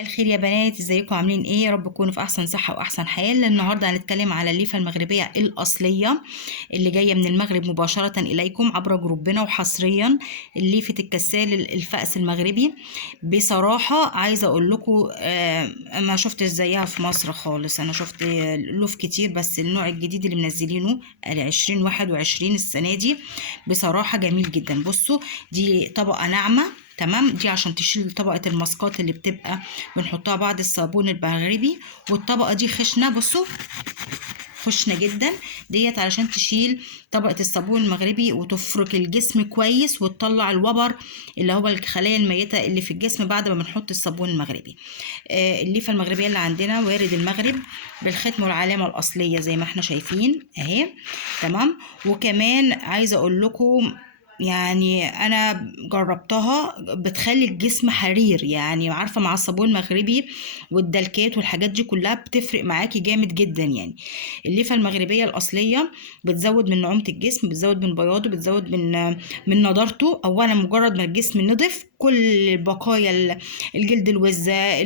الخير يا بنات، ازيكم عاملين ايه؟ يا رب تكونوا في احسن صحه واحسن حال. النهارده هنتكلم على الليفه المغربيه الاصليه اللي جايه من المغرب مباشره اليكم عبر جروبنا، وحصريا الليفه الكسال الفأس المغربي. بصراحه عايزه اقول لكم ما شفت زيها في مصر خالص. انا شفت لوف كتير، بس النوع الجديد اللي منزلينه 2021 السنه دي بصراحه جميل جدا. بصوا، دي طبقه ناعمه، تمام. دي عشان تشيل طبقة الماسكات اللي بتبقى بنحطها بعد الصابون المغربي. والطبقة دي خشنة، بصوا خشنة جدا. ديت علشان تشيل طبقة الصابون المغربي وتفرك الجسم كويس وتطلع الوبر اللي هو الخلايا الميتة اللي في الجسم بعد ما بنحط الصابون المغربي. الليفة المغربية اللي عندنا وارد المغرب بالختم والعلامة الأصلية زي ما احنا شايفين اهي، تمام. وكمان عايزة اقول لكم، يعني انا جربتها بتخلي الجسم حرير، يعني عارفه مع الصابون المغربي والدلكات والحاجات دي كلها بتفرق معاكي جامد جدا. يعني الليفه المغربيه الاصليه بتزود من نعومه الجسم، بتزود من بياضه، بتزود من نضارته. اولا مجرد ما الجسم نضف، كل بقايا الجلد، الوزه،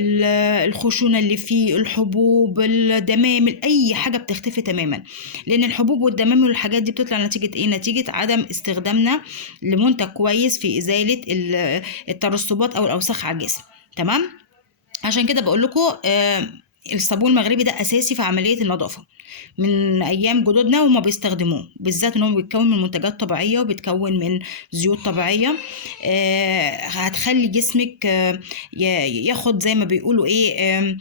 الخشونه اللي فيه، الحبوب، الدمامل، اي حاجه بتختفي تماما. لان الحبوب والدمامل والحاجات دي بتطلع نتيجه ايه؟ نتيجه عدم استخدامنا لمنتج كويس في ازاله الترسبات او الاوساخ على الجسم، تمام. عشان كده بقول لكم الصابون المغربي ده اساسي في عمليه النظافه من ايام جدودنا، وما بيستخدموه بالذات ان هو بيتكون من منتجات طبيعيه وبيتكون من زيوت طبيعيه. هتخلي جسمك ياخد زي ما بيقولوا ايه،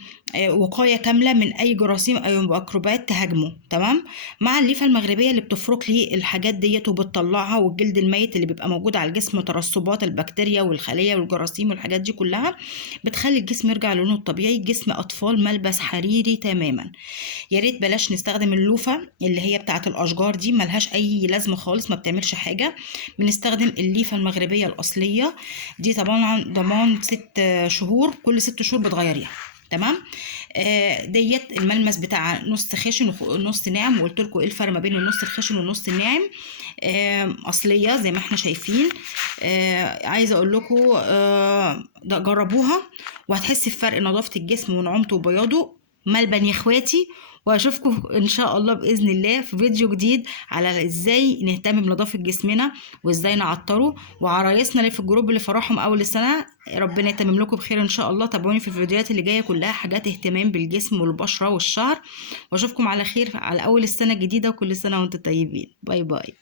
وقايه كامله من اي جراثيم او ميكروبات تهاجمه، تمام. مع الليفه المغربيه اللي بتفرك لي الحاجات ديت وبتطلعها، والجلد الميت اللي بيبقى موجود على الجسم، ترسبات البكتيريا والخلايا والجراثيم والحاجات دي كلها، بتخلي الجسم يرجع لونه الطبيعي. جسم اطفال، ملبس حريري تماما. يا ريت بلاش نستخدم اللوفه اللي هي بتاعه الاشجار دي، ملهاش اي لازمه خالص، ما بتعملش حاجه. بنستخدم الليفه المغربيه الاصليه دي، طبعا ضمان 6 شهور، كل 6 شهور بتغيريها، تمام. ديت الملمس بتاع نص خشن ونص ناعم، وقلت لكم ايه الفرق ما بين النص الخشن والنص الناعم. اصليه زي ما احنا شايفين. عايزه اقول لكم ده جربوها وهتحسي بفرق نظافه الجسم ونعومته وبياضه. ملبن يا اخواتي. واشوفكم ان شاء الله باذن الله في فيديو جديد على ازاي نهتم بنظافه جسمنا وازاي نعطره. وعرايسنا اللي في الجروب اللي فرحهم اول السنه، ربنا يتمم لكم بخير ان شاء الله. تابعوني في الفيديوهات اللي جايه، كلها حاجات اهتمام بالجسم والبشره والشعر. واشوفكم على خير على اول السنه الجديده، وكل سنه وانتم طيبين. باي باي.